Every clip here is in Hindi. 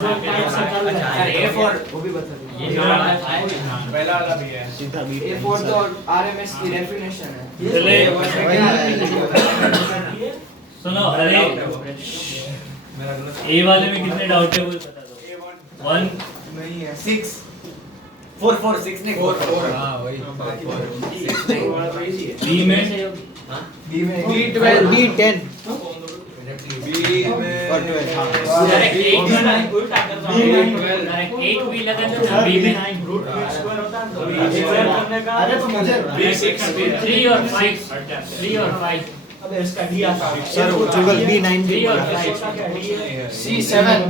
A4 वो भी बता दीजिए। ये पहला वाला भी है सीधा बी A4 तो RMS की डेफिनेशन है। चले ये सुनो, अरे ए वाले में कितने डाउट है वो बता दो। 1 नहीं है 6 4 4 6 नहीं 4 हां वही बी में B में B12 B10 बी में और 12 हां डायरेक्ट 8 में उल्टा कर दो। डायरेक्ट 8 भी लगा दो बी में रूट स्क्वायर होता है तो स्क्वायर करने का अरे तो मुझे 3 और 5 3 और 5 अब इसका डी आता है सर केवल B9 भी 3 और बोला। 5 C7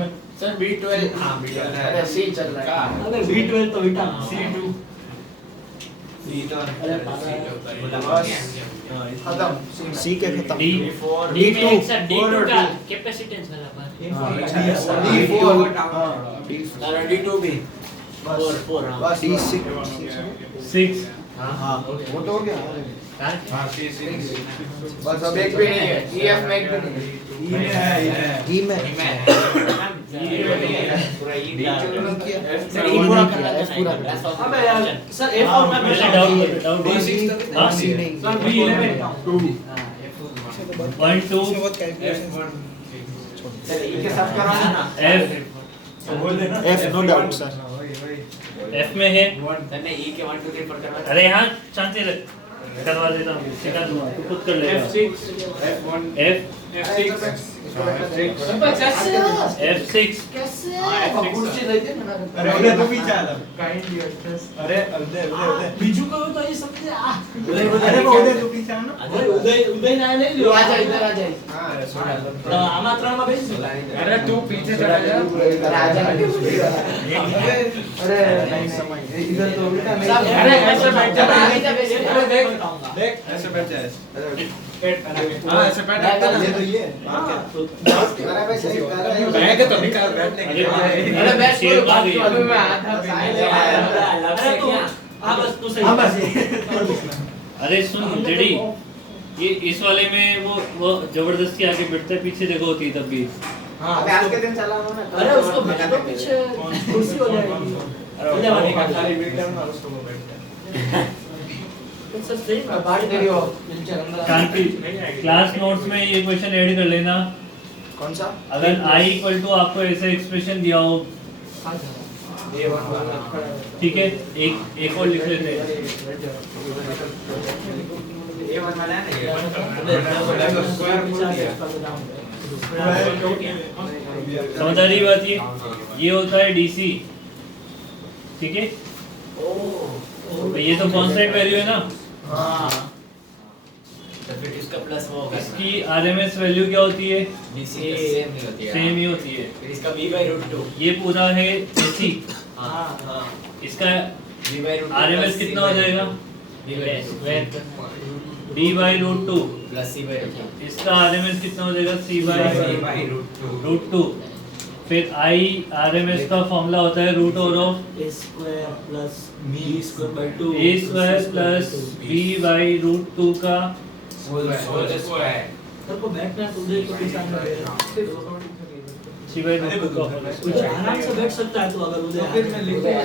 सर B12 हां B12 अरे C चल रहा है अबे B12 तो बेटा C2 अरे खत्म C के खत्म डी डी में एक सर D2 का कैपेसिटेंस वाला बात D4 हां D2 भी 4 बस D6 6 हां वो तो हो गया हां C बस अब एक भी नहीं है EF में एक भी नहीं है D में सर E पूरा करना F पूरा करना। अबे यार सर A4 का पहले डाउट डाउट हां हाँ C नहीं सर B11 1 2 सर E के साथ करो ना F F no doubt sir F में है। सर ने E के 1 2 3 4 करवा अरे यहाँ शांति रख, करवा देता हूँ, सिखा दूंगा, तू खुद कर लेगा। F6 F1 F F6 F6 कुर्सी लेते ना अरे उधर तो पीछे आ काइंडली एड्रेस अरे उधर बीजू को तो ये समझे अरे वो उधर तो पीछे आ ना उदय ना ले लो आ जा इधर आ जा हां सोडा तो आमा 3 में भेज दो अरे तू पीछे चला जा राजा अरे नहीं समय इधर तो उल्टा नहीं अरे ऐसे बैठ जा अरे देख देख ऐसे बैठ जा हां ऐसे बैठ ये तो ये हां तो अरे भाई सही बैग तो निकाल बैठने के लिए अरे बैठ शेर भाग गई। अभी मैं आधा भी नहीं अरे तू हां बस तू सही हां बस अरे सुन जेडी, ये इस वाले में वो जबरदस्ती आगे बैठता है, पीछे देखो होती तब भी। हां अबे आज के दिन चला हूं ना अरे उसको बैठ दो पीछे कुर्सी हो जाएगी अरे वो निकाल सारी वीडियो में उसको वो बैठ जा सर सही में बाहर दे रही हो नीचे अंदर शांति, क्लास नोट्स में ये क्वेश्चन ऐड कर लेना। कौन सा अगर I इक्वल टू आपको ऐसा एक्सप्रेशन दिया हो, ठीक है, एक और लिख लेते हैं। A1 वाला है ना समझ आ रही बात? ये होता है DC, ठीक है। तो ये तो कांस्टेंट वैल्यू है ना, हां तो फिर इसका प्लस वो होगा इसकी RMS वैल्यू क्या होती है? DC सेम नहीं होती है सेम ही होती है। फिर इसका b/√2 ये पूरा है AC, हां हां इसका b/√2 RMS कितना हो जाएगा? D/√2 प्लस c/√2 इसका RMS कितना हो जाएगा? C/√2। फिर I RMS का फॉर्मूला होता है root over of a square plus b square by 2 a square plus b/√2 का होल स्क्वायर सर को बैठना है तो देख तो किसान में c/√2 का कुछ आराम से बैठ सकता है तो अगर उधर फिर मैं लिख दूंगा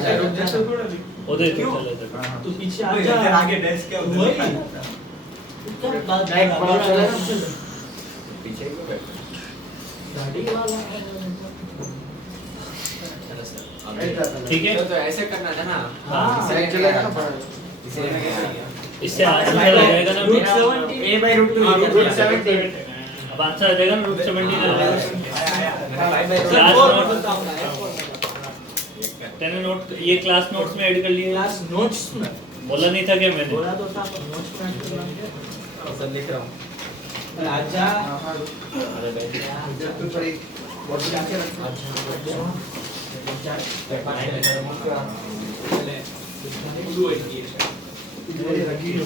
उधर क्यों? चले जाता। तो पीछे आ फिर जा आगे डेस्क के उधर वही क्या बात बैक पड़ा चला ना। पीछे को बैठ गाड़ी वाला ठीक है, तो ऐसे करना था ना हाँ। इसे चलेगा ना इसे इससे आंसर आ जाएगा ना। रूट 70 a/√2 रूट 70 अब आंसर आ जाएगा ना, रूट 70 आ जाएगा। सर और बताओ ना तेने नोट ये क्लास नोट्स में ऐड कर लिए? क्लास नोट्स में बोला नहीं था क्या मैंने? बोला तो था पर नोट्स में ऐड करना सब लिख रहा हूं राजा इधर तो थोड़ी बॉडी आके रखना इधर ही रखी लो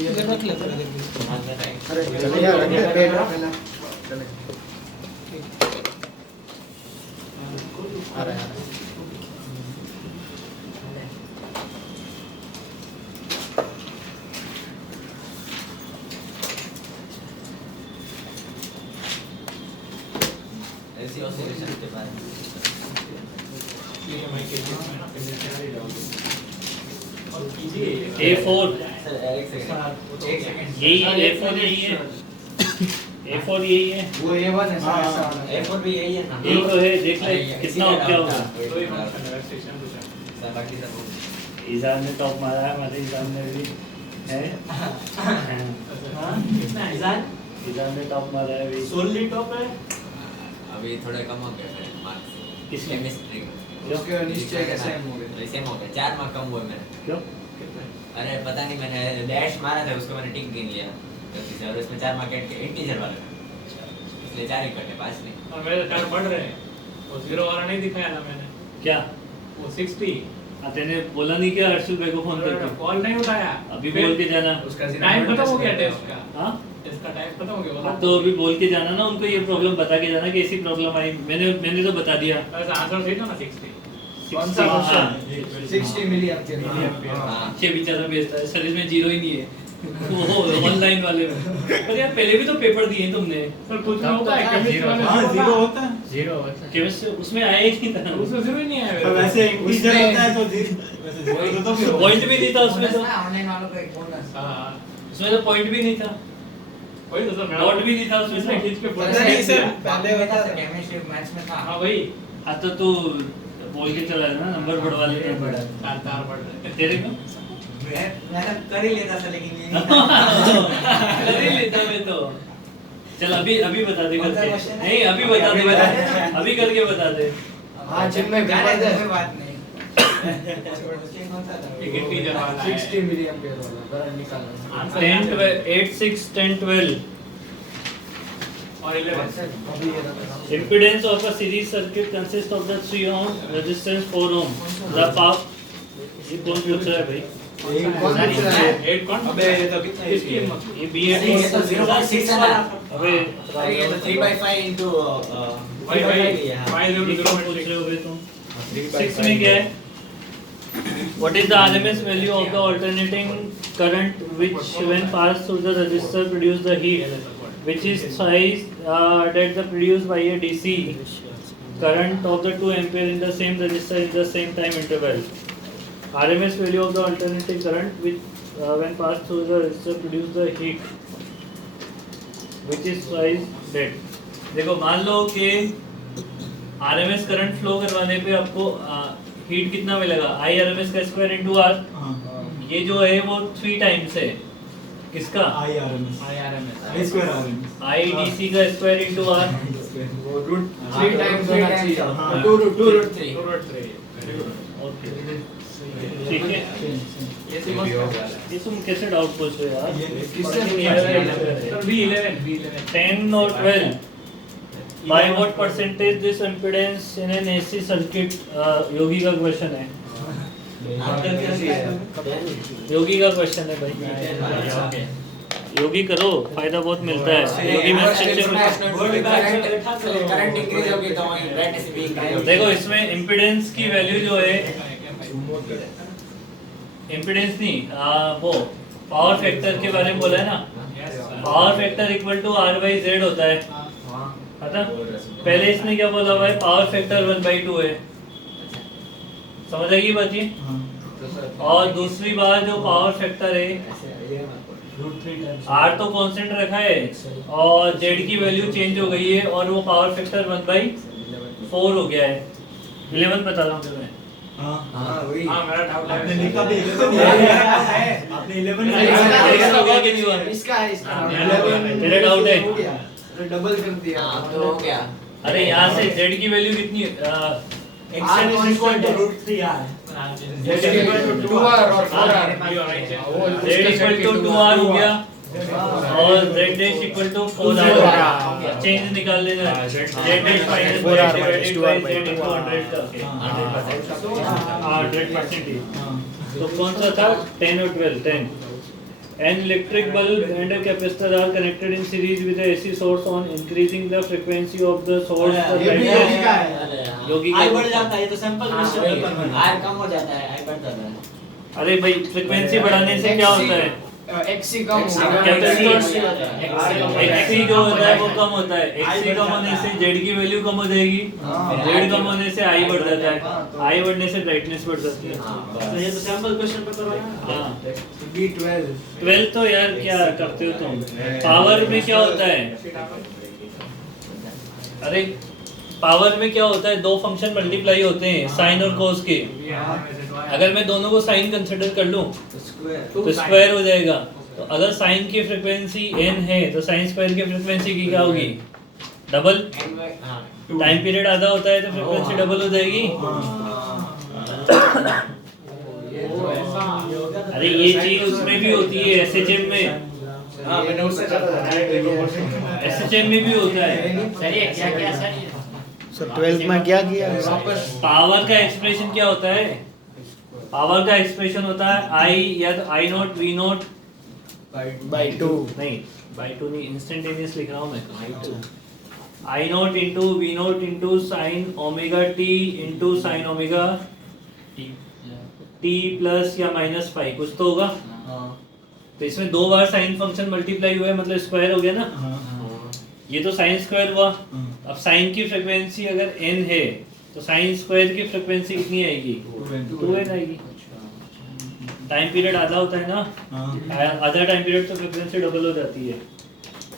इधर रख ले अरे चले यार रख दे पेट पहला चले आ रहा है ऐसी ऑसिलेशन के बाद A4 सर एक सेकंड यही A4 यही है A4 यही है वो A1 है सर ऐसा वाला। A4 भी यही है ना यही तो है देख ले कितना हो क्या होगा सर बाकी सब ईजान ने टॉप मारा है हमारे ईजान ने भी है कितना इजान ईजान ने टॉप मारा है अभी सोनली टॉप है अभी थोड़े कम हो गए मेरे मार्क्स किसमें? केमिस्ट्री उसके निश्चय के सेम हो गए। सेम हो गए 4 मार्क कम हुए मेरे क्यों अरे पता नहीं मैंने डैश मारा था उसको मैंने टिक गिन लिया गलती से और इसमें 4 मार्क इंटीजर वाले इसलिए 4 ही कटे 5 नहीं और मेरे टाइम बढ़ रहे हैं वो 0 वाला नहीं दिखाया था मैंने क्या वो 60 तेने बोला नहीं क्या हर्षल भाई को फोन करके कॉल नहीं उठाया अभी बोल के जाना उसका टाइम खत्म हो गया टेस्ट का हाँ टेस्ट का टाइम खत्म हो गया हाँ, तो अभी बोल के जाना ना उनको ये प्रॉब्लम बता के जाना कि ऐसी प्रॉब्लम आई मैंने तो बता दिया वैसे आंसर सही था ना 60 कौन सा हाँ, क्वेश्चन 60 मिली आपके हाँ ये बेचारा बेचता है शरीर में जीरो ही नहीं है वो ऑनलाइन वाले में पर यार पहले भी तो पेपर दिए तुमने सर कुछ ना होता है केमिस्ट्री वाले हाँ से जीरो होता होता है जीरो होता है। केमिस्ट्री उसमें आया ही नहीं था उसमें 0 ही नहीं आया पर मेरे वैसे इंटीजर होता है तो जीरो तो फिर पॉइंट भी नहीं था उसमें तो ऑनलाइन वालों का एक बोनस। हां उसमें तो पॉइंट भी नहीं था वही तो सर डॉट भी नहीं था उसमें इसमें तो खींच के पता नहीं सर पहले पहले होता होता था था केमिस्ट्री मैथ्स में था। हां वही हाँ तो तू बोल के चला ना नंबर बढ़वा लेते बड़ा तार तार बढ़ रहे तेरे को मैं कर ही लेता था लेकिन ये कर ही लेता मैं तो चल अभी बता दे कौन सा करके question है? नहीं अभी बता अभी दे बता दे। अभी करके बता दे हाँ जिम में जाने पेपर दे, दे कोई बात नहीं। एक इंटीजर वाला है 60 मिली एम्पियर वाला करंट निकालना। आंसर 10 12 8 6 10 12 और 11 अभी ये रहा। impedance of a series circuit consists of the 3 ohm resistance 4 ohm the power ये कौन पूछ रहा है भाई कौन पूछ रहा है? 8 कौन अबे ये तो कितना इसकी है? हिम्मत ये BAT ये तो 0.6 है ना। अबे अरे ये तो 3/5 into भाई भाई yeah. 5 ये 0 कौन पूछ रहे हो भाई तुम 6 में क्या है what is the RMS value of the alternating current which when passed through the resistor produce the heat which is size that the produced by a DC current of the 2 ampere in the same resistor in the same time interval. RMS value of the alternating current which when passed through the resistor produce the heat which is size that. देखो मान लो कि RMS करंट फ्लो करवाने पे आपको हीट कितना मिलेगा I RMS का स्क्वायर इनटू R ये जो है वो 3 टाइम्स है किसका IRMS IRMS I square RMS I DC का स्क्वायर इनटू R वो रूट 3 टाइम्स होना चाहिए। हाँ। 2 रूट 3 2 root 3 ओके ठीक है ये सी मस्त है ये तुम कैसे डाउट पूछ रहे हो यार किससे सर B11 10 और 12 by what percentage this impedance in an AC circuit योगी का क्वेश्चन है योगी का क्वेश्चन है भाई योगी करो फायदा बहुत मिलता है योगी में अच्छे करंट इंक्रीज होगी तो वही ब्राइटनेस भी इंक्रीज होगी देखो इसमें इम्पीडेंस की वैल्यू जो है इम्पीडेंस नहीं वो पावर फैक्टर के बारे में बोला है ना power factor equal to R/Z होता है पता पहले इसने क्या बोला हुआ है पावर फैक्टर 1/2 है समझ आएगी बात ये और दूसरी बात जो पावर फैक्टर है R तो कांस्टेंट रखा है और Z की वैल्यू चेंज हो गई है और वो पावर फैक्टर 1/4 हो गया है 11 बता रहा हूँ तुम्हें हाँ हाँ वही। हां मेरा डाउट आपने है लिखा भी 11 आपने 11 इसका हुआ कि नहीं हुआ? इसका है इसका हाँ, 11 तेरा डाउट है? हो गया। तो डबल कर दिया हां तो हो गया अरे यहाँ से Z की वैल्यू कितनी है action is equal to √3R Z equal to 2R और 4R। Z equal to 2R हो गया और Z dash equal to 4R change निकाल लेना Z dash minus 4R divided by Z into 100 का 100% तो कौन सा था 10 और 12 10 An electric bulb and a capacitor are connected in series with a AC source on increasing the frequency of the source the ये भी brightness योगी का है योगी आई का बढ़ जाता है ये तो सिंपल क्वेश्चन है आर कम हो जाता है आई बढ़ जाता है अरे भाई फ्रीक्वेंसी बढ़ाने से क्या होता है XC कम XC जो होता है वो कम होता है, XC कम होने से Z की वैल्यू कम हो जाएगी, Z कम होने से I बढ़ जाता है, I बढ़ने से ब्राइटनेस बढ़ जाती है। तो ये तो सैंपल क्वेश्चन पेपर वाला है। हाँ B12 12 तो यार क्या करते हो तुम? पावर में क्या होता है? अरे पावर में क्या होता है, दो फंक्शन मल्टीप्लाई होते हैं साइन और कोस के। अगर मैं दोनों को साइन कंसीडर कर लूं तो स्क्वायर हो जाएगा। तो अगर साइन की फ्रीक्वेंसी n है तो साइन स्क्वायर की फ्रीक्वेंसी की क्या होगी? डबल। टाइम पीरियड आधा होता है तो फ्रीक्वेंसी डबल हो जाएगी। अरे ये चीज उसमें भी होती है, एसएचएम में। हाँ मैंने उससे एसएचएम में भी होता है। सर ये क्या क्या सर? सर 12th में क्या किया? पावर का एक्सप्रेशन क्या होता है? पावर का एक्सप्रेशन होता है आई या तो आई नॉट वी नॉट बाय 2 नहीं, बाय 2 नहीं, इंस्टेंटेनियस लिख रहा हूँ मैं। I naught into V naught into sine omega T into sine omega T plus या माइनस फाइव कुछ तो होगा। तो इसमें दो बार साइन फंक्शन मल्टीप्लाई हुआ है मतलब स्क्वायर हो गया ना। ये तो साइन स्क्वायर हुआ। अब साइन की फ्रीक्वेंसी अगर n है तो साइन स्क्वायर की फ्रीक्वेंसी कितनी आएगी? 2n आएगी। टाइम पीरियड आधा होता है ना, आधा टाइम पीरियड तो फ्रीक्वेंसी डबल हो जाती है।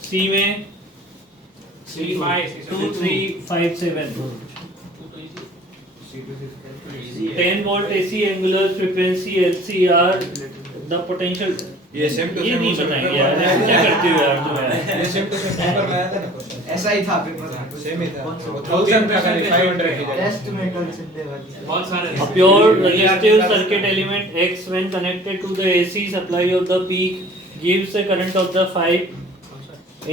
C में 2357 10 volt AC angular frequency LCR the potential. ये सेम टू ये नहीं बताएंगे यार, क्या करते हो यार तुम यार? ये सेम टू सेम पेपर में आया था ना ऐसा ही था पेपर में। सेम ही था। 1000 था खाली 500 की जगह। टेस्ट में कल सिद्धे वाली बहुत सारे A pure resistive circuit element X when connected to the AC supply of the peak gives the current of the 5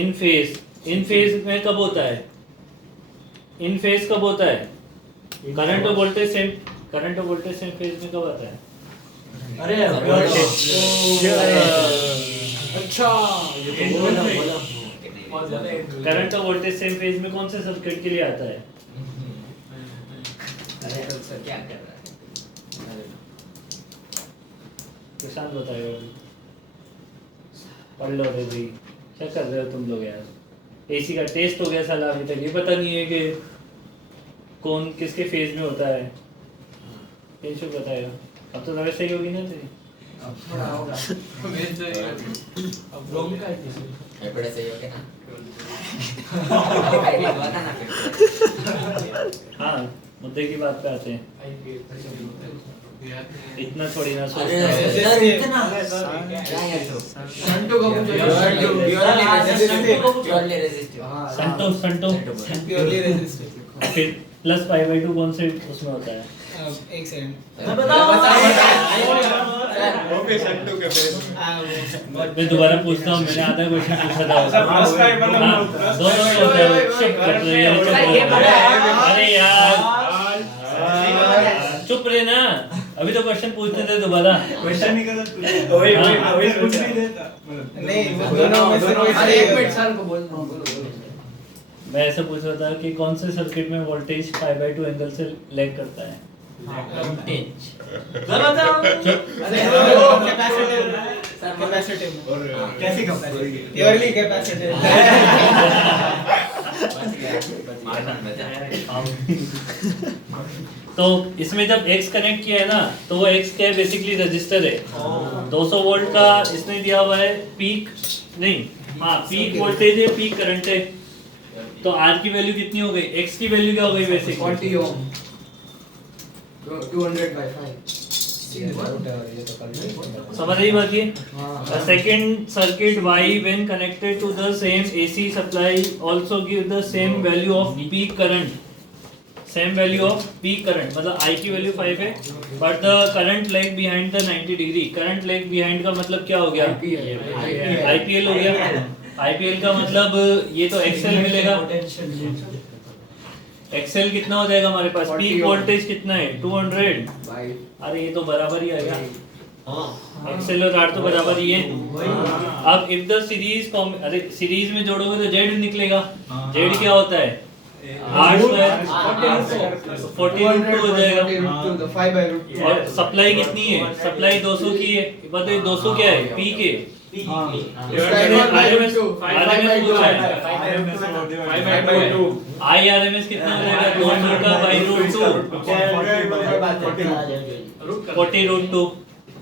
in phase. In phase में कब होता है? In phase कब होता है? करंट और वोल्टेज सेम फेज में कब आता है? अरे अच्छा करंट और वोल्टेज सेम फेज में कौन से सर्किट के लिए आता है? अरे सर क्या कर रहा है? प्रशांत बताएगा। पढ़ लो रे भाई, क्या कर रहे हो तुम लोग यार? एसी का टेस्ट हो गया साला, अभी तक ये पता नहीं है कि कौन किसके फेज में होता है। पेशु बताएगा। अब तो वैसे ही होगी ना तेरी। अब थोड़ा होगा। अब रोम का ये बड़े सही हो गया ना। बता ना फिर। हाँ, मुद्दे की बात पे आते हैं। इतना थोड़ी ना सोचता अरे है। सर इतना क्या है तो संटू को पूछो। Purely resistive. Santo purely resistive. फिर प्लस पाई बाई 2 कौन से उसमें होता है? एक सेकंड। ओके संटू के फेस। मैं दोबारा पूछता हूँ, मैंने आधा क्वेश्चन पूछा था। प्लस का मतलब हाँ, दोनों में होता है। अरे यार चुप रहे ना, अभी तो क्वेश्चन पूछते थे दोबारा। क्वेश्चन नहीं करता तू। वही कुछ नहीं देता। नहीं वो दोनों में से कोई अरे एक मिनट सर को बोलो। मैं ऐसा पूछ रहा था कि कौन से सर्किट में वोल्टेज पाई बाई 2 एंगल से लैग करता है? कैपेसिटिव। कैसी कैपेसिटी? Purely capacitive. तो इसमें जब X कनेक्ट किया है ना, तो वो X क्या है? बेसिकली रजिस्टर है। 200 वोल्ट का इसने दिया हुआ है पीक, नहीं हाँ पीक वोल्टेज है, पीक करंट है। तो R की वैल्यू कितनी हो गई? X की वैल्यू क्या हो गई? बेसिकली 40 ओम 200/5। समझ रही बात ये? हाँ। A second circuit Y when connected to the same AC supply also give the same value of peak current. Same value of peak current, मतलब I की वैल्यू 5 है, but the current lag behind the 90 degree. Current lag behind का मतलब क्या हो गया? IPL हो गया। IPL का मतलब ये तो XL मिलेगा। XL कितना हो जाएगा हमारे पास? पीक वोल्टेज कितना है? 200। अरे ये तो बराबर ही आ गया। XL और R तो बराबर ही है। अब if the series अरे सीरीज में जोड़ोगे तो Z निकलेगा। Z क्या होता है? R स्क्वायर 40√2 हो जाएगा। तो 5/√2। और सप्लाई कितनी है? सप्लाई 200 की है। बताइए 200 क्या है? पीक है। RMS पूछा है। IRMS कितना हो जाएगा? 200 का बाई रूट 2 40 रूट 2,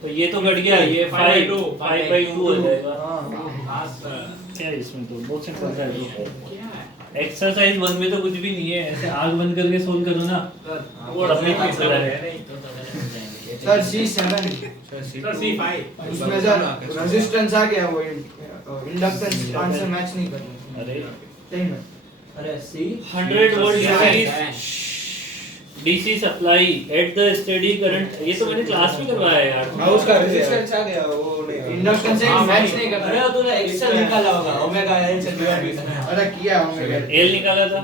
तो ये तो घट गया, ये 5/2 हो जाएगा। क्या है इसमें? तो बहुत सिंपल है। एक्सरसाइज 1 में तो कुछ भी नहीं है, ऐसे आग बंद करके सोल्व करो ना, तब भी ठीक हो रहा है। सर C7 इसमें सर रेजिस्टेंस आ गया, वो इंडक्टेंस आंसर मैच नहीं कर रहा। अरे सही में अरे सी 100 volt DC supply at the steady current, ये तो मैंने क्लास में करवाया है यार। हाँ, उसका रेजिस्टेंस आ गया, वो नहीं इंडक्टेंस से मैच नहीं कर अरे रहा। तूने एक्सेल निकाला होगा ओमेगा एल से डिवाइड करना अरे किया होगा, एल निकाला था।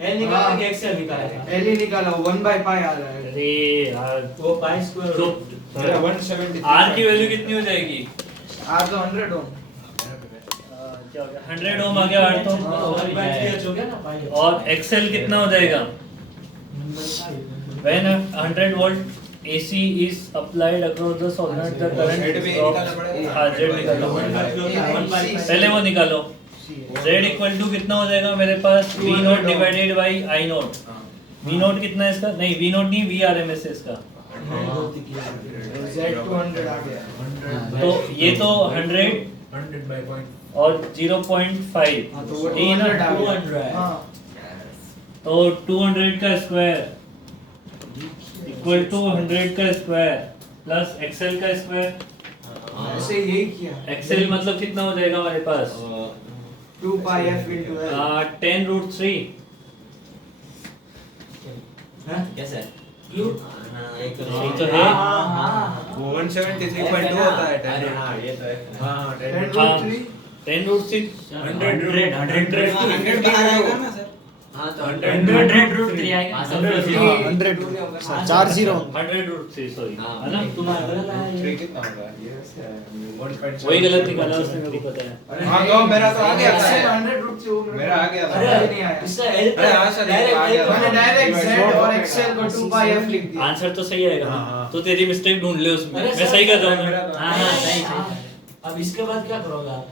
एल निकाला कि एक्सेल निकाला था एल ही निकाला, 1/π आ रहा है। अरे यार, वो पाई स्क्वायर तो मेरा 170 R की वैल्यू कितनी हो जाएगी? R तो 100 ओम। क्या हो गया? 100 ओम आ गया R तो। और बाई 3 हो गया ना पाई और XL कितना हो जाएगा? When 100 volt AC is applied across the solenoid, the current Z भी निकालना पड़ेगा। हाँ, Z निकालो। पहले वो निकालो। Z इक्वल टू कितना हो जाएगा मेरे पास? V note divided by I note. V note कितना है इसका? नहीं, V नोट नहीं, VRMS है इसका। Z 200 आ गया। तो ये तो 100 और 0.5, हाँ, तो वो ये ना 200 आ गया। 200 है। हाँ, तो 200 का स्क्वायर इक्वल टू 100 का स्क्वायर प्लस XL का स्क्वायर। ऐसे यही किया। XL मतलब कितना हो जाएगा हमारे पास? 2πf into L। 10 रूट 3। कैसे? क्यों एक यही तो है। वो 173.2 होता है। अरे हाँ, ये तो है। हाँ, 10 10 root 3। 10 रूट 3 100 बाहर आएगा ना सर? हाँ तो 100 रूट 3 आएगा 100 40 100 रूट 3 सॉरी, हाँ, है ना? तुम्हारा गलत आया ये। 3 कितना होगा? ये वैसे है, 1.7 वही गलत निकाला उसने, मेरे को पता है। हाँ, तो मेरा तो आ गया था। 100 रूट से वो मेरा आ गया था। अरे नहीं आया। इससे एल अरे हाँ सर, ये तो आ गया। मैंने डायरेक्ट Z और XL को 2πf लिख दिया। आंसर तो सही आएगा हाँ, ना? हाँ। तो तेरी मिस्टेक ढूंढ ले उसमें। अरे मैं सर, सही कर रहा हूँ मेरा ना? तो- हाँ हाँ सही सही। अब इसके बाद क्या करोगे आप?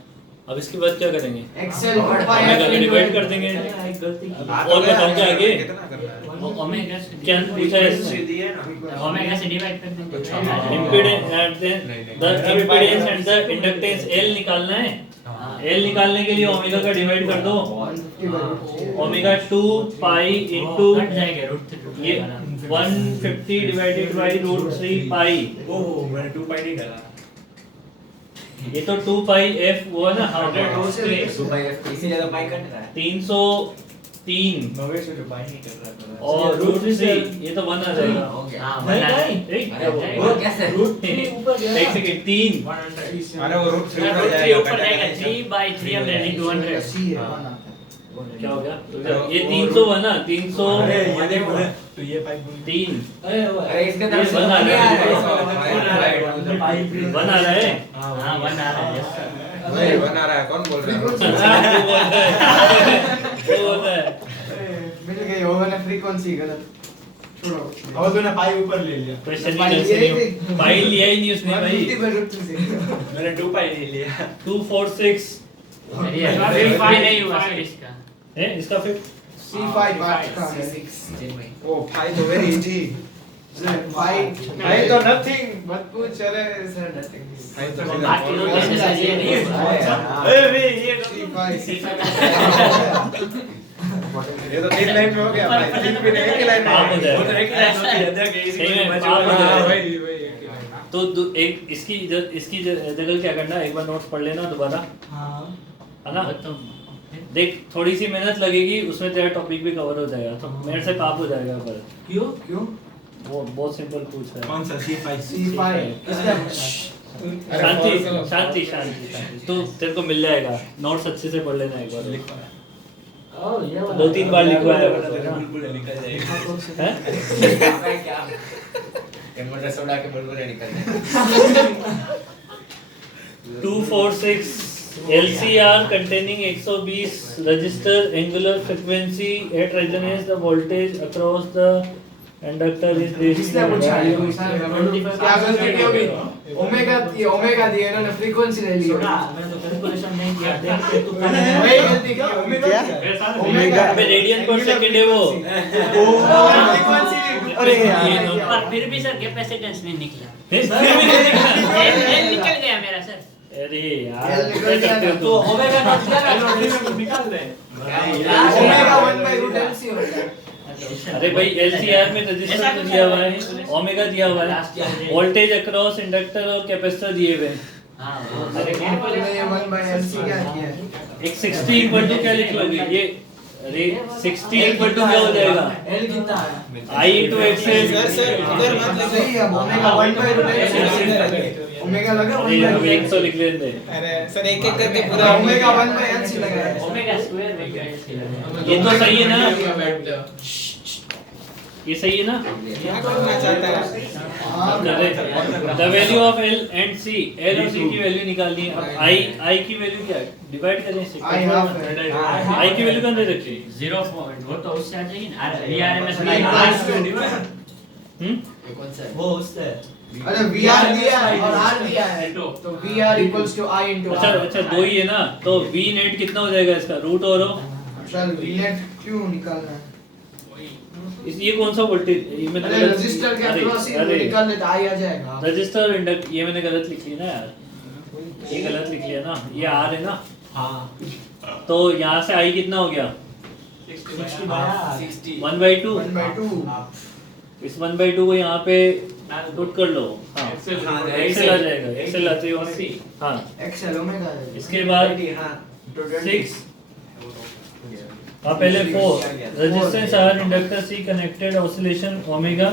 अब इसके बाद क्या करेंगे? XL ओमेगा 2πf का into डिवाइड L। कर देंगे। एक गलती की। आ और तो गया, बताऊं क्या आगे? कितना करना है? ओमेगा से क्या पूछा है इसमें? ओमेगा से डिवाइड कर देंगे। इम्पीडेंस एट नहीं, the impedance and the inductance L निकालना है। L निकालने के लिए ओमेगा का डिवाइड कर दो। 150/√3। ओमेगा 2 पाई इनटू कट जाएगा रूट 3 ये 150 डिवाइडेड बाई रूट 3 पाई। ओह मैंने 2 पाई नहीं डाला। ये तो 2 पाई f वो है ना 100 रूट 3 2πf इसीलिए तो पाई कट रहा है। 303 नवेश में जो पाई नहीं कर रहा था। और रूट 3 ये तो 1 आ जाएगा। हो गया। हाँ नहीं, बना नहीं। एक अरे वो कैसे? रूट 3 ऊपर गया। एक सेकंड 3 अरे वो रूट 3 रूट 3 ऊपर जाएगा 3/300 into 100। C है, हाँ। वन आता है। क्या हो गया? ये 300 है ना 300 अरे ये देखो तो ये पाई 3 अरे वो अरे इसके तरफ ये से बना नहीं रहा आ है। रहा है। 1 आ रहा है। हाँ वन आ रहा है yes sir। नहीं बना रहा है, कौन बोल रहा है? वो बोलता है वो बोलता है। मिल गई वो मैंने फ्रीक्वेंसी गलत छोड़ो। और तूने पाई ऊपर ले लिया। क्वेश्चन पाई ही लिया ही नहीं नहीं। पाई लिया ही नहीं उसने भाई। 150/√3 से। मैंने 2 पाई ले लिया। 246 फिर फाई नहीं हुआ सर इसका। है इसका फिर C5 बात का है। ओ भाई तो वेरी इजी। भाई भाई तो नथिंग। मत पूछ। अरे सर नथिंग। भाई तो सीधा बाकी लोग बोल जैसे रहा है। ये नहीं हाँ। ए बे ये ये तो 3 लाइन में हो गया भाई, 3 भी नहीं, एक ही लाइन में। पाप हो जाएगा। वो तो एक लाइन होती है देख इसी सही में में पाप हो जाएगा। हाँ, वही वही एक ही लाइन। तो एक इसकी जगह क्या करना है, एक बार नोट्स पढ़ लेना दोबारा, हाँ है ना? देख थोड़ी सी मेहनत लगेगी, उसमें तेरा टॉपिक भी कवर हो जाएगा। तो मेरे से पाप हो जाएगा पर क्यों क्यों? वो बहुत सिंपल पूछ रहा है। कौन सा C5 C5 इसका शांति शांति शांति शांति। तो तेरे को मिल जाएगा, नोट्स अच्छे से पढ़ लेना एक बार। ओ ये वाला 2-3 बार लिखवाया है तेरे ना? बुलबुल निकल जाएगा। हैं? क्या? कंप्यूटर सोडा के बुलबुले निकल जाए। 246 LCR containing 120 register angular frequency at resonance, the voltage across the inductor is this। किसने पूछा ये? क्या गलती होगी? ओमेगा दिया इन्होंने फ्रीक्वेंसी ले ली मैंने तो कैलकुलेशन नहीं किया देख के तू वही गलती की ओमेगा ओमेगा अबे रेडियन पर सेकंड है वो। फ्रीक्वेंसी अरे यार पर फिर भी सर कैपेसिटेंस नहीं निकला फिर भी एल निकल गया मेरा सर अरे यार L निकल गया करते हो तो तुम? ओमेगा नॉट निकाल दे। ओमेगा 1/√LC होता है अरे भाई LCR में रजिस्टर तो दिया हुआ है, ओमेगा दिया हुआ है, वोल्टेज अक्रॉस इंडक्टर और कैपेसिटर दिए हुए हैं। हां अरे ये 1/LC क्या किया है एक 60 इक्वल टू क्या लिख लोगे ये? अरे 60 इक्वल टू क्या हो जाएगा? L कितना है I into XL। सही है ओमेगा 1/√LC ओमेगा लगा अरे अब एक तो लिख लेने दे। अरे सर एक एक करके पूरा ओमेगा 1/LC लगा है ओमेगा स्क्वायर में ये तो सही है ना? ये सही है ना? क्या करना चाहता है? The value of L and C, L और C की वैल्यू निकालनी है। अब I की वैल्यू क्या है? डिवाइड करें इससे। I half I की वैल्यू कहाँ दे रखी है? 0 वो तो उससे आ जाएगी ना VRMS वो उससे अरे VR दिया है और R दिया है तो VR equals to I into अच्छा R अच्छा दो ही है ना, तो V नेट कितना हो जाएगा इसका? रूट और चल VNet क्यों निकालना है ये कौन सा वोल्टेज? ये मैंने अरे रजिस्टर के अक्रॉस ही निकाल ले तो I आ जाएगा रजिस्टर और इंडक्टर, ये मैंने गलत लिख लिया ना यार, ये गलत लिख लिया ना, ये R है ना। हाँ तो यहाँ से I कितना हो गया? 60 1/2। 1/2 इस 1/2 को यहाँ पे पुट कर लो। हाँ एक्सेल आ जाएगा, एक्सेल आते हो हाँ। XL ओमेगा इसके बाद 6 पहले 4 resistance R inductor C connected oscillation omega.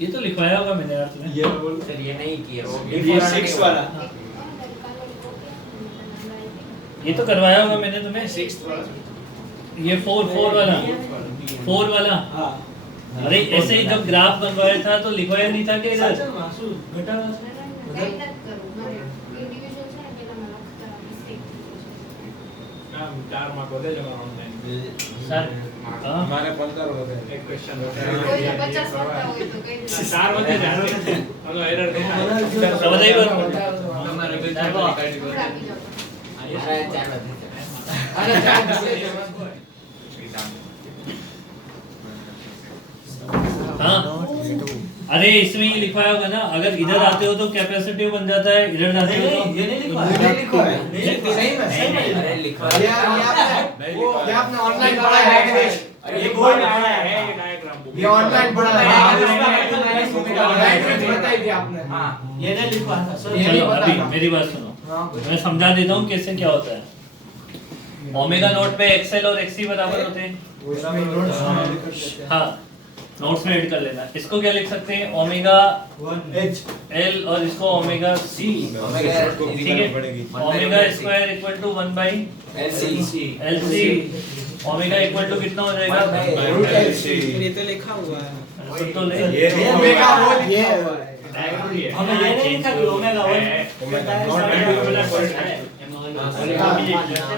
ये तो लिखवाया होगा मैंने यार तुम्हें। सर ये नहीं किया वो ये 6 वाला ये तो करवाया होगा मैंने तुम्हें। 6 वाला ये 4 वाला हां अरे ऐसे ही जब ग्राफ बनवाया था तो लिखवाया नहीं था कि इधर चार मार्क होते जमा ऑनलाइन सर हमारे 15 होते हैं एक क्वेश्चन होता है 4 होते हैं मतलब एरर समझ आई बात? हमारे अरे हाँ अरे इसमें ही लिखवाया होगा ना, अगर इधर आते हो तो कैपेसिटिव बन जाता है, इधर जाते हो तो ये नहीं लिखा नहीं लिखा है सही में अरे लिखा ये आपने ऑनलाइन पढ़ा है ये बोर्ड में आया है ये डायग्राम ये ऑनलाइन पढ़ा है बताई थी आपने हाँ ये नहीं लिखा था सर ये नहीं चलो पता अभी था। मेरी बात सुनो, हाँ मैं समझा देता हूँ कैसे क्या होता है। ओमेगा नोट पे XL और XC बराबर होते हैं। उसमें नोट्स में कर देते हैं हाँ नोट्स में ऐड कर लेना। इसको क्या लिख सकते हैं? ओमेगा L और इसको ओमेगा C। ठीक है, omega square equal to 1/LC। Omega equal to कितना हो जाएगा? ये तो लिखा हुआ है सुन तो ले। ओमेगा वो ये हमें ये नहीं लिखा कि ओमेगा 1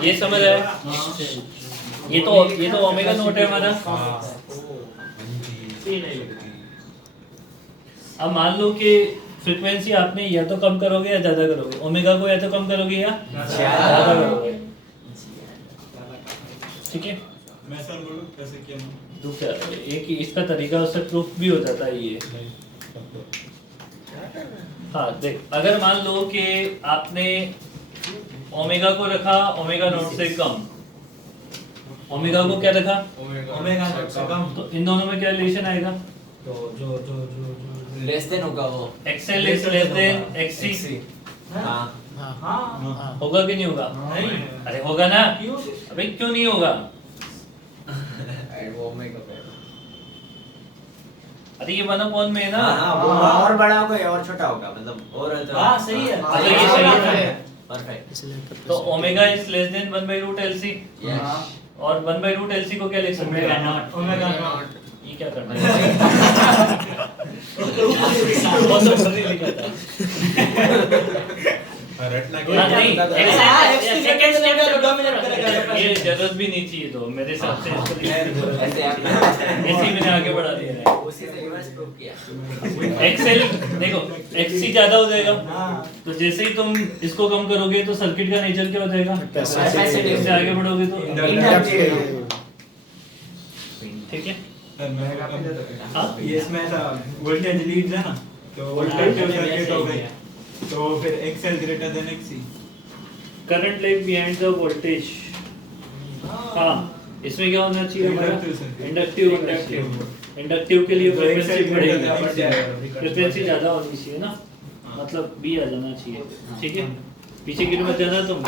ये समझ आया? ये तो ओमेगा नोट है हमारा। अब मान लो कि फ्रीक्वेंसी आपने या तो कम करोगे या ज्यादा करोगे, ओमेगा को या तो कम करोगे या ज्यादा करोगे। ठीक है, मैं सर बोलूं कैसे किया तो क्या एक इसका तरीका उससे प्रूफ भी हो जाता है ये। हाँ देख, अगर मान लो कि आपने ओमेगा को रखा ओमेगा नॉट से कम, ओमेगा को क्या रखा? ओमेगा नॉट से कम तो इन दोनों में क्या रिलेशन आएगा? तो जो लेस देन होगा वो XL is less than XC। हाँ होगा कि नहीं होगा? नहीं अरे होगा ना, अबे क्यों नहीं होगा? वो ओमेगा पे अरे ये 1/1 में है ना। हाँ वो और बड़ा होगा या और छोटा होगा मतलब और तो हाँ सही है हाँ, तो ये सही है। परफेक्ट तो omega is less than 1/√LC और 1/√LC को क्या लिख सकते ओमेगा हैं? नॉट ओमेगा नॉट ये क्या करना है? बहुत तो नहीं लिखा था। रटना हाँ, नहीं, सेकंड स्टेप से डोमिनेट करेगा ये जरूरत भी नहीं चाहिए, तो मेरे हिसाब से इसको लिखने की जरूरत ऐसे नहीं। ऐसे ही मैंने आगे बढ़ा दिया है। उसी से रिवर्स प्रूव किया। एक्सएल देखो एक्ससी ज्यादा हो जाएगा, तो जैसे ही तुम इसको कम करोगे तो सर्किट का नेचर क्या हो जाएगा, इससे आगे बढ़ोगे तो ठीक है। हाँ ये इसमें ऐसा वोल्टेज लीड है ना, तो वोल्टेज सर्किट हो गई, तो फिर XL greater than XC। Current leg behind the voltage. हाँ इसमें क्या होना चाहिए हमारा, इंडक्टिव के लिए फ्रीक्वेंसी बढ़ेगी, फ्रीक्वेंसी ज्यादा होनी चाहिए ना, मतलब बी आ जाना चाहिए, ठीक है। पीछे गिर मत जाना तुम।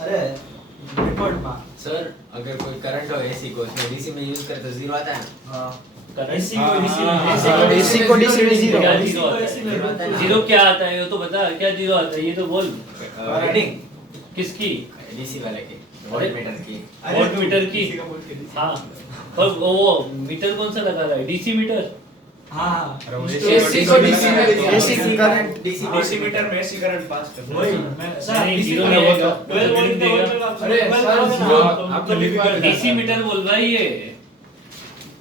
अरे रिकॉर्ड में सर अगर कोई करंट हो एसी को उसमें डीसी में यूज करे तो जीरो आता है ना। एसी को डीसी में एसी को डीसी में जीरो। क्या जीरो आता है? जीरो क्या आता है वो तो बता, क्या जीरो आता है ये तो बोल। रीडिंग किसकी? डीसी वाले की, वोल्टमीटर की। वोल्टमीटर की। हाँ और वो मीटर कौन सा लगा रहा है, डीसी मीटर। हां एसी को डीसी में, एसी करंट डीसी मीटर में एसी करंट पास करता वही है। मैं नहीं, जीरो नहीं आएगा। 12 वोल्ट का अरे, आपको लिखकर डीसी मीटर बोल रहा है ये,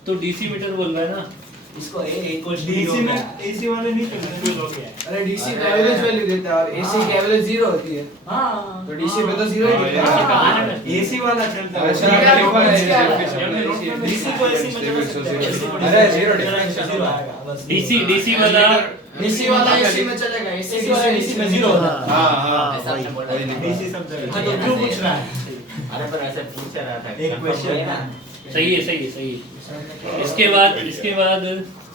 तो डीसी मीटर बोल रहा है ना। इसको ए इक्वल्स डीसी में एसी वाले नहीं करते। अरे डीसी का एवरेज वैल्यू देता है और एसी की एवरेज जीरो होती है, हां तो डीसी पे तो जीरो ही दिखता है। एसी वाला चलता है। डीसी को एसी में अरे जीरो डिफरेंशियल जीरो आएगा बस। डीसी वाला डीसी वाला एसी में चलेगा, एसी एसी वाला डीसी में जीरो होता है। ऐसा आपने बोला है। डीसी सब जगह। हाँ तो क्यों पूछ रहा है? अरे पर ऐसे पूछ रहा था। एक क्वेश्चन ना। सही है। इसके बाद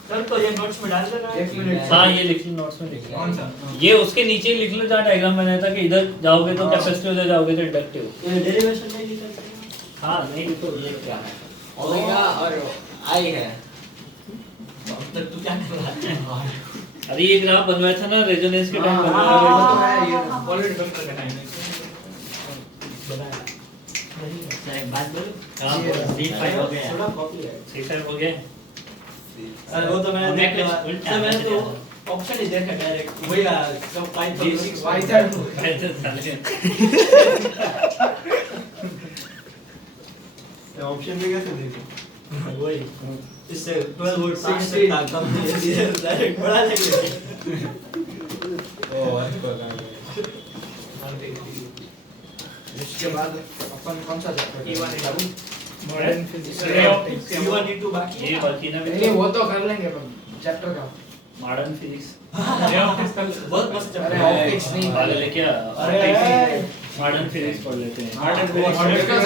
सर तो ये नोट्स में डाल देना। एक मिनट। हाँ ये लिख लो, नोट्स में लिख लो। कौन सा? ये उसके नीचे लिख लो जहाँ डायग्राम बनाया था कि इधर जाओगे तो कैपेसिटिव, उधर जाओगे तो इंडक्टिव। ये डेरिवेशन नहीं लिखा है। हाँ नहीं लिखो। ये क्या है? ओमेगा और आई है। अब तक तू क्या कर रहा है? अरे ये ग्राफ बनवाया था ना रेजोनेंस के टाइम हाँ, बनवाया वो तो था। है ये। पॉलिट डॉक्टर का टाइम है। सर एक बात बोलूं? हाँ, D5 हो गया। थोड़ा कॉपी है। ठीक है हो गया। सर वो तो मैंने और देखा। नेक्स्ट सर मैंने तो ऑप्शन ही देखा डायरेक्ट। वही सब पाइथन पाइथन ऑप्शन भी कैसे देखो? वही इससे 12 वोल्ट 60 का कम डायरेक्ट बढ़ा लेंगे। ओ अच्छा इसके बाद अपन कौन सा chapter modern physics E1 E2 बाकी ये बाकी ना नहीं वो तो कर लेंगे अपन चैप्टर का। Modern physics. बहुत मस्त अरे चैप्टर है। ऑप्टिक्स नहीं वाले लेके अरे मॉडर्न फिजिक्स पढ़ लेते हैं।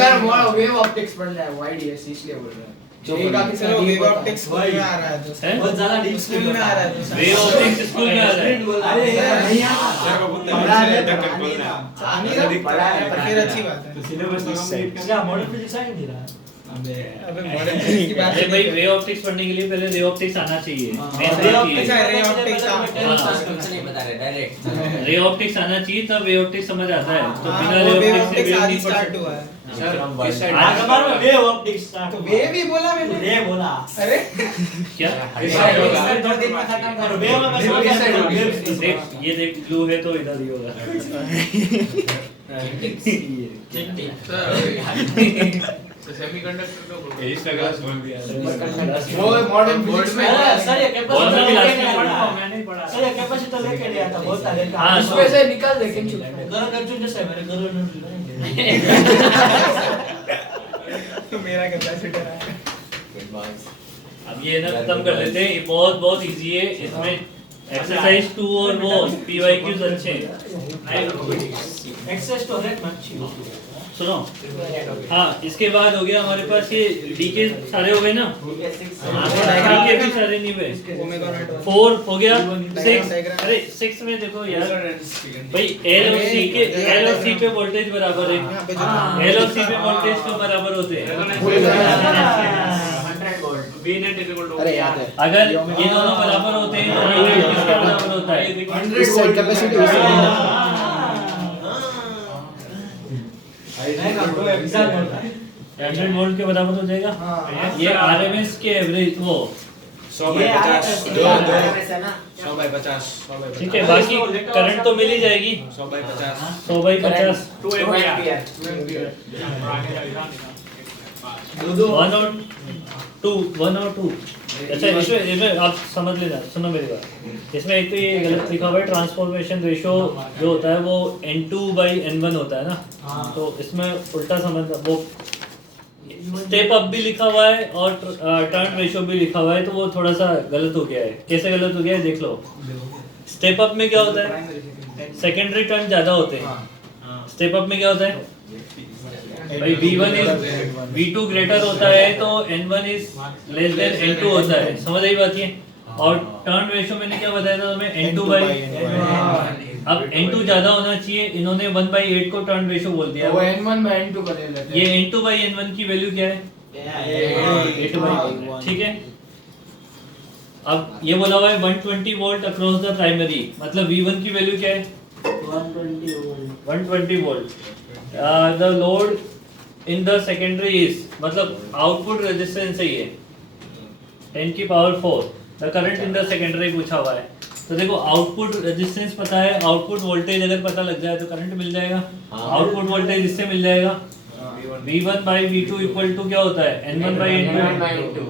सर वेव ऑप्टिक्स पढ़ना है, वो आईडीएस इसलिए बोल रहे हैं। एक आके सर वेव ऑप्टिक्स वही। में आ रहा है तो हैं? बहुत ज्यादा डीप स्कूल में आ रहा है तो वे ऑप्टिक्स स्कूल में आ रहा है। अरे नहीं सर को बोलते पढ़ा है, हैं पढ़ा ढक्कन बोलना पढ़ा है, तो फिर अच्छी बात है। तो सिलेबस तो कंप्लीट कर। क्या मॉडर्न फिजिक्स आ ही नहीं रहा है। अबे मॉडर्न फिजिक्स की बात अरे भाई वे ऑप्टिक्स पढ़ने के लिए पहले रे ऑप्टिक्स आना चाहिए। हाँ, मेन रे बात ये ऑप्टिक्स है। रे ऑप्टिक्स कुछ नहीं बता रहे डायरेक्ट। रे ऑप्टिक्स आना चाहिए तब वे ऑप्टिक्स समझ आता है। तो हाँ, बिना वो रे वेव ऑप्टिक्स से ऑप्टिक्स वेव आज नहीं पढ़ स्टार्ट सकते। हुआ है। किस साइड? आज हमारा वेव ऑप्टिक्स तो वेव ही बोला मैंने। रे बोला। अरे क्या? किस साइड होगा? दो दिन में खत्म करो। वेव में बस वेव किस साइड होगी? देख ये देख ब्लू है तो इधर ही होगा। वो मॉडर्न फिजिक्स में सर ये कौन सा क्लास में कैपेसिटर पढ़ा? मैंने पढ़ा। सर ये कैपेसिटर लेके लिया था बहुत सारे का। हाँ, उसमें से निकाल दे किंचु। गरम अर्जुन जैसा है मेरे गरम अर्जुन तो मेरा कैपेसिटर है। Good boys. अब ये ना खत्म कर लेते हैं। ये बहुत इजी है। इसमें एक्सरसाइज 2 और वो पीवाईक्यूज अच्छे हैं। एक्सेस टू रेट मत छीलो। सुनो हाँ इसके बाद हो गया हमारे पास ये डी के सारे हो गए ना। डी के भी सारे नहीं हुए। ओमेगा नॉट 4 हो गया 6। अरे 6 में देखो यार भाई एल और सी पे वोल्टेज बराबर है। एल और सी पे वोल्टेज तो बराबर होते हैं। 100 वोल्ट। अरे याद है अगर ये दोनों बराबर होते हैं तो ये किसका बराबर होता है? 100 वोल्ट कैपेसिटी नहीं का तो एग्जाम होता है। 100 वोल्ट के बराबर हो जाएगा। हाँ। ये आरएमएस के एवरेज वो 100/50 100/50 ठीक है। बाकी करंट तो मिल ही जाएगी 100/50 100/50। 2 एम्पियर। 1 और 2। अच्छा इसमें आप समझ लेना, सुनो मेरी बात। इसमें एक तो ये गलत लिखा हुआ है, ट्रांसफॉर्मेशन रेशियो जो होता है वो N2/N1 होता है ना, तो इसमें उल्टा समझ, वो स्टेप अप भी लिखा हुआ है और टर्न रेशियो भी लिखा हुआ है, तो वो थोड़ा सा गलत हो गया है। कैसे गलत हो गया है देख लो। स्टेप अप में क्या होता है, सेकेंडरी टर्न ज्यादा होते हैं। स्टेप अप में क्या होता है भाई, V2 ग्रेटर होता है तो N1 is less than N2 होता है, समझ आई बात ये। और टर्न रेशियो मैंने क्या बताया था तुम्हें, N2/N1। अब N2 ज्यादा होना चाहिए, इन्होंने 1/8 को टर्न रेशियो बोल दिया। वो N1/N2 कर लेते हैं। ये N2/N1 की वैल्यू क्या है, 8/8, ठीक है। अब ये बोला हुआ है 120 वोल्ट अक्रॉस द प्राइमरी, मतलब V1 की वैल्यू क्या है 120 volt. The load in the secondary is, मतलब आउटपुट रेजिस्टेंस है ये 10⁴ the current in the secondary पूछा हुआ है। तो देखो आउटपुट रेजिस्टेंस पता है, आउटपुट वोल्टेज अगर पता लग जाए तो करंट मिल जाएगा। आउटपुट वोल्टेज इससे मिल जाएगा V1/V2 इक्वल टू क्या होता है N1/N2।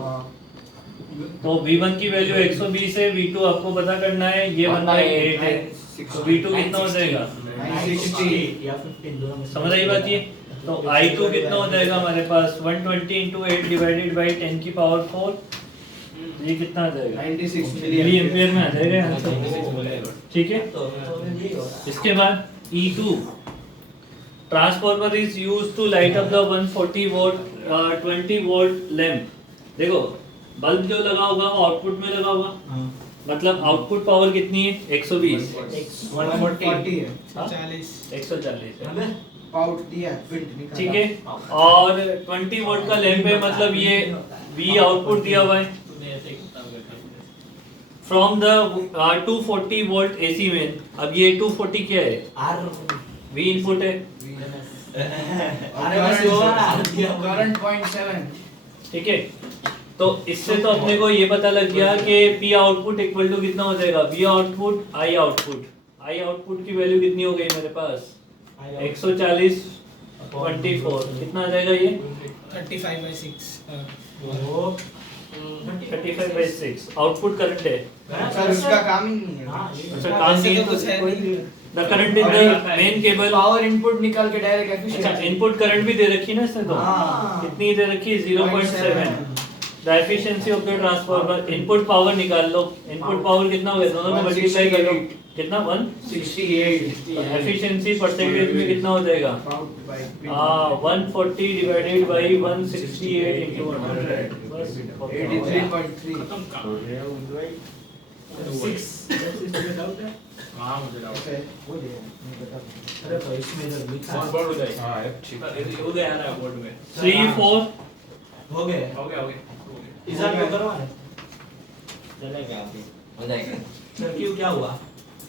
तो V1 की वैल्यू 120 है, V2 आपको पता करना है, ये 1/8 है, तो V2 कितना हो जाएगा 960 या 15 दोनों में। समझ आई बात ये। तो I2 कितना हो जाएगा हमारे पास 120 × 8 डिवाइडेड बाय 10⁴, ये कितना आ जाएगा 96 मिली एम्पियर में आ जाएगा आंसर, ठीक है। तो यही होगा। इसके बाद E2 transformer is used to light up the 140 volt 20 volt lamp. देखो बल्ब जो लगा होगा वो आउटपुट में लगा होगा, मतलब आउटपुट पावर कितनी है 120 140 है 140 है, पाउट दिया प्रिंट निकाला। ठीक है। और 20 वोल्ट का लैंप है, मतलब ये V आउटपुट दिया हुआ है फ्रॉम द 240 वोल्ट AC में। अब ये 240 क्या है V इनपुट है, करंट 0.7, ठीक है। तो इससे तो अपने को ये पता लग गया कि P आउटपुट इक्वल टू कितना हो जाएगा V output I output. I output की वैल्यू कितनी हो गई मेरे पास 140 24, कितना आ जाएगा ये 35/6। 35/6 आउटपुट करंट है। सर उसका काम ही नहीं है। अच्छा काम नहीं है, the current in the main cable. Power input निकाल के डायरेक्ट अच्छा एफिशिएंसी। इनपुट करंट भी दे रखी है ना इसने, तो कितनी दे रखी है 0.7। The efficiency of the transformer, input power निकाल लो, इनपुट पावर कितना हो गया, दोनों को मल्टीप्लाई कर लो, कितना 168 एफिशिएंसी परसेंटेज में कितना हो जाएगा 140 डिवाइडेड बाय 168 into 100 बस 83.3। हाँ मुझे डाउट है। अरे तो इसमें जब लिखा है हाँ ठीक उदय आ रहा है बोर्ड में 3 4 हो गए हो गया इधर को करवा है चलेगा अभी हो जाएगा। सर क्यों क्या हुआ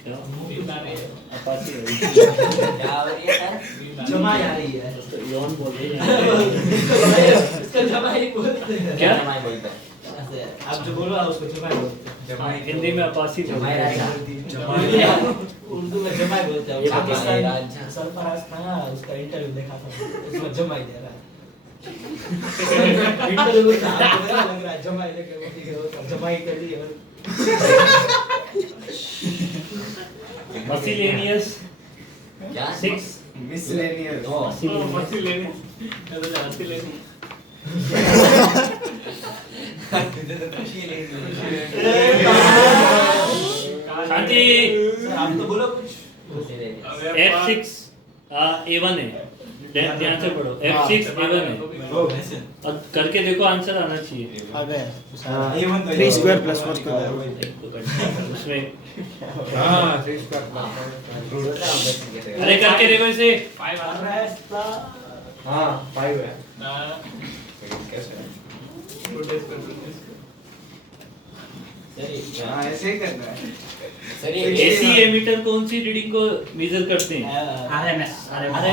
मूवी बना रहे हैं अपाची क्या हो रही है सर? जमा आ रही है यौन बोल रहे हैं इसका जमा ही बोलते हैं क्या? जमाई बोलता है। ऐसे आप जो बोल रहा है उसको जमा ही बोलते हैं हिंदी में अपाची जमाई राजा। उर्दू में जमा ही बोलते हैं ये पाकिस्तान राजा। सरफराज था ना उसका इंटरव्यू देखा था उसमें जमा ही दे रहा है इंटरव्यू में आपको क्या लग रहा है जमा ही लेके वो ठीक है जमा ही कर दी मसिलेनियस क्या 6 मिसलेनियस। ओ मस्ती लेने तो जाती लेने शांति। आप तो बोलो कुछ F6 A1 है, ध्यान से पढ़ो F6 A1 है, अब करके देखो आंसर आना चाहिए। आ गया A1 तो 3 स्क्वायर प्लस 1 स्क्वायर। उसमें हाँ 3 स्क्वायर अरे करके देखो इसे 5 आ रहा है हाँ 5 है। कैसे हाँ ऐसे ही करना है। सर AC एमीटर कौन सी रीडिंग को मेजर करते हैं? अरे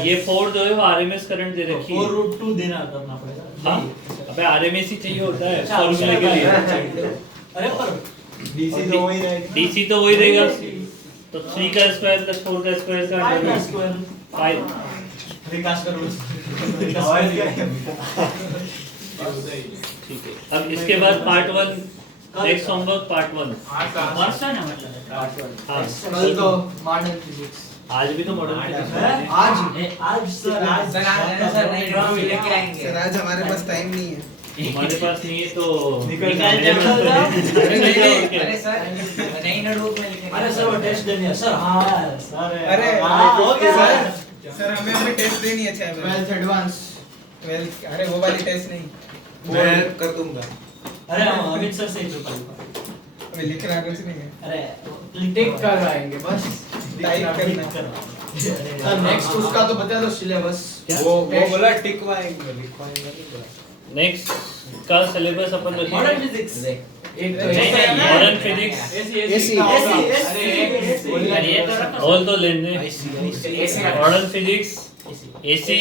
ये 4 जो है वो RMS करंट दे रखी है। 4√2 देना करना पड़ेगा हाँ अबे RMS ही चाहिए होता है फॉर्मूले के लिए। अरे पर डीसी तो वही रहेगा DC तो वही रहेगा, तो 3 का स्क्वायर प्लस 4 का स्क्वायर का 5 का स्क्वायर 5 3 का स्क्वायर आवाज क्या है? ठीक है, अब इसके बाद पार्ट 1 नेक्स्ट होमवर्क पार्ट 1 वर्षा ना मतलब हाँ कल तो मॉडर्न फिजिक्स आज भी तो मॉडर्न फिजिक्स आज आज सर आज सर नहीं ड्राइंग लेके आएंगे सर आज हमारे पास टाइम नहीं है। हमारे पास नहीं है तो निकल निकाल जाओ। अरे सर नई नोटबुक में लिखेंगे। अरे सर वो टेस्ट देनी है सर। हाँ सर अरे, हाँ हो गया सर सर हमें टेस्ट देनी है 6 बजे। 12th एडवांस 12 अरे वो वाली टेस्ट नहीं, मैं कर दूंगा। अरे हम अमित सर से ही तो कल हमें लिखना कुछ नहीं है, अरे टिक करवाएंगे बस टाइप करना। सर नेक्स्ट उसका तो बता दो सिलेबस वो बोला टिकवाएंगे लिखवाएंगे नहीं बोला। नेक्स्ट का सिलेबस अपन मॉडर्न रखेंगे फिजिक्स एक तो मॉडर्न फिजिक्स ऑल तो लेने मॉडर्न फिजिक्स एसी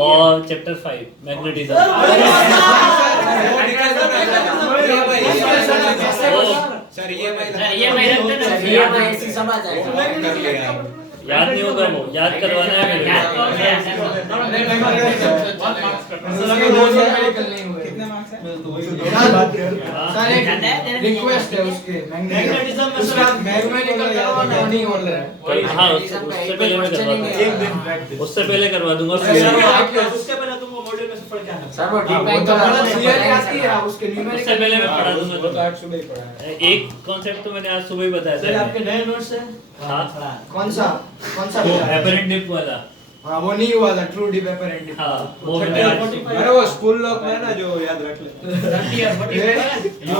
और चैप्टर 5 मैग्नेटिज्म सर ये मैं याद नहीं होगा वो याद करवाना है मेरे कितने मार्क्स है? सर एक रिक्वेस्ट है उसके मैग्नेटिज्म में उसका सर मैग्नेटिकल नहीं बोल रहा है हाँ उससे पहले मैं करवा दूंगा एक दिन प्रैक्टिस उससे पहले करवा दूंगा सर उसके पहले तुमको मॉड्यूल में से पढ़ के आना सर वो वो ठीक तो मतलब थियरी आती है उसके उससे न्यूमेरिकल पहले मैं पढ़ा दूंगा वो तो आज सुबह ही पढ़ा है। एक कॉन्सेप्ट तो मैंने आज सुबह ही बताया सर था आपके नए नोट्स है हाँ। कौन सा वो एपरेंट डिप वाला हाँ वो नहीं हुआ था ट्रू डिप एपरेंट हाँ वो वो मैंने आज 45 अरे वो स्कूल लोग में ना जो याद रख ले। हाँ,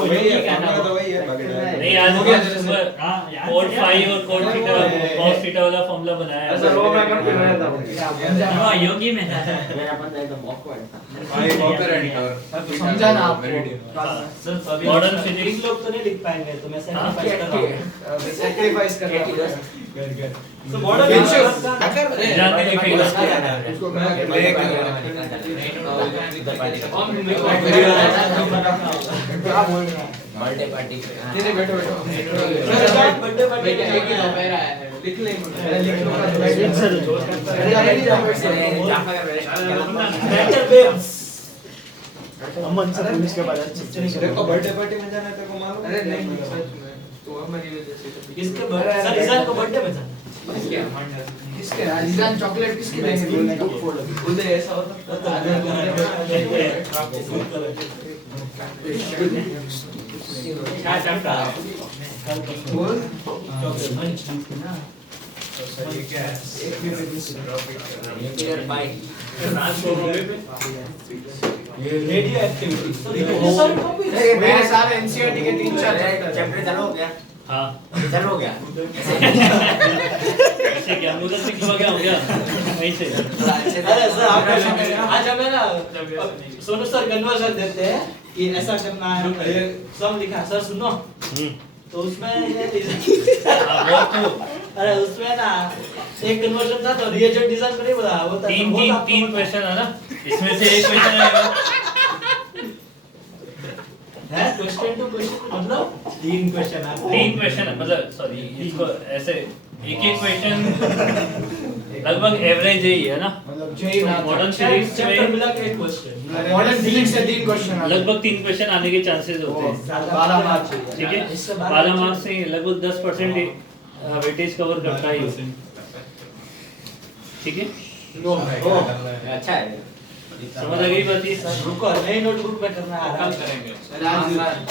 वही है हमारा तो वही है बाकी नहीं आज हो गया मैं तेरे से। सुबह हाँ, याद कोड किया। 5 और कोड थीटा cos थीटा वाला फॉर्मूला बनाया है सर वो मैं कंप्लीट हो जाता हूँ योगी में था मेरा बंदा एकदम awkward था। भाई ऑपरेंट और समझा ना आपको सर अभी Modern सर, physics। तीन लोग तो नहीं लिख पाएंगे तो मैं हाँ, सैक्रिफाइस कर रहा हूँ सैक्रिफाइस करना पड़ेगा तो मॉडर्न ध्यान में लिखेगा उसको मैं क्या बोल रहा है बर्थडे पार्टी तेरे बैठो बैठो बर्थडे पार्टी लिख ले लिख लो अमन सर पुलिस के बाद देखो बर्थडे पार्टी में जाना है तेरे को मालूम अरे है? नहीं सच में तो अब मैं जैसे किसके बर्थडे सर इजान को बर्थडे में था किसके अजीजान चॉकलेट किसके देंगे बोलने का उधर ऐसा होता क्या चैप्टर बोल रेडियो एक्टिविटी मेरे सारे एनसीईआरटी के 3-4 चैप्टर चालू हो गया हाँ चालू हो गया ऐसे क्या मुझे से क्यों क्या हो गया ऐसे थोड़ा अच्छे से अरे सर आप आज हमें ना सोनू सर कन्वर्जन देते हैं कि ऐसा करना है ये सब लिखा है सर सुनो तो उसमें ये वो तो अरे उसमें ना एक कन्वर्जन था तो रिएजेंट डिजाइन को नहीं बोला वो था तीन क्वेश्चन है ना इसमें से एक क्वेश्चन आएगा है क्वेश्चन टू क्वेश्चन मतलब तीन क्वेश्चन है तीन क्वेश्चन है मतलब सॉरी इसको ऐसे एक क्वेश्चन लगभग एवरेज ही है ना मतलब जय ना मॉडर्न फिजिक्स चैप्टर में मिला के एक क्वेश्चन मॉडर्न फिजिक्स से 3 क्वेश्चन लगभग 3 क्वेश्चन आने के चांसेस होते हैं 12 मार्क्स ठीक है 12 मार्क्स से लगभग 10% वेटेज कवर करता है ये। ठीक है अच्छा है समझ आ गई बात ये रुको नई नोटबुक में करना है आराम करेंगे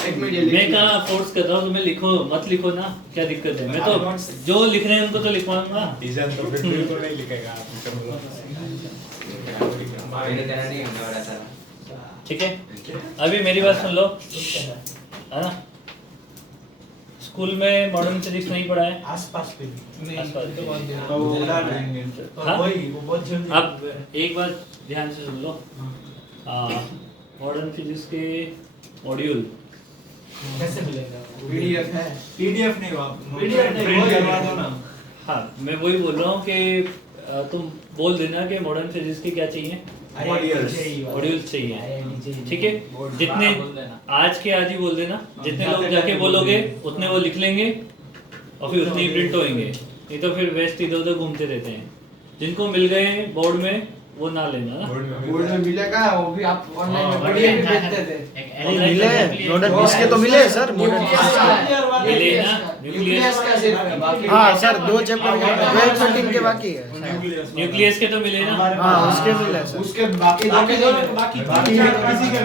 एक मिनट मैं कहाँ फोर्स कर रहा हूँ तुम्हें लिखो मत लिखो ना क्या दिक्कत है मैं तो जो लिख रहे हैं उनको तो लिखवाऊंगा डिजाइन तो फिर बिल्कुल नहीं लिखेगा आप बोलो। मेरे करना नहीं होगा बड़ा सारा ठीक है अभी मेरी बात सुन लो है ना स्कूल में मॉडर्न फिजिक्स नहीं पढ़ा है आसपास पे आसपास तो वो उड़ा देंगे तो हाँ? वही वो बहुत जल्दी अब एक बात ध्यान से सुन लो मॉडर्न फिजिक्स के मॉड्यूल कैसे मिलेगा पीडीएफ है पीडीएफ नहीं आप PDF नहीं, प्रिंट वही करवा दो ना हाँ मैं वही बोल रहा हूँ कि तुम बोल देना कि मॉडर्न फिजिक्स के क्या चाहिए मॉड्यूल चाहिए ठीक है जितने आज के आज ही बोल देना जितने लोग जाके बोलोगे उतने वो लिख लेंगे और फिर उतने ही प्रिंट होंगे नहीं तो फिर वेस्ट इधर उधर घूमते रहते हैं जिनको मिल गए बोर्ड में वो ना लेना ना। बोर्ड में मिलेगा, वो भी आप ऑनलाइन में हाँ, पढ़िए भी बढ़िया। बेचते थे। मिले मॉडर्न इसके तो मिले सर मॉडर्न मिले ना, न्यूक्लियस का सिर्फ है, बाकी हाँ सर 2 चैप्टर 12 13 के बाकी है न्यूक्लियस के तो मिले ना। हाँ उसके मिले सर उसके बाकी बाकी दो बाकी बाकी किसी के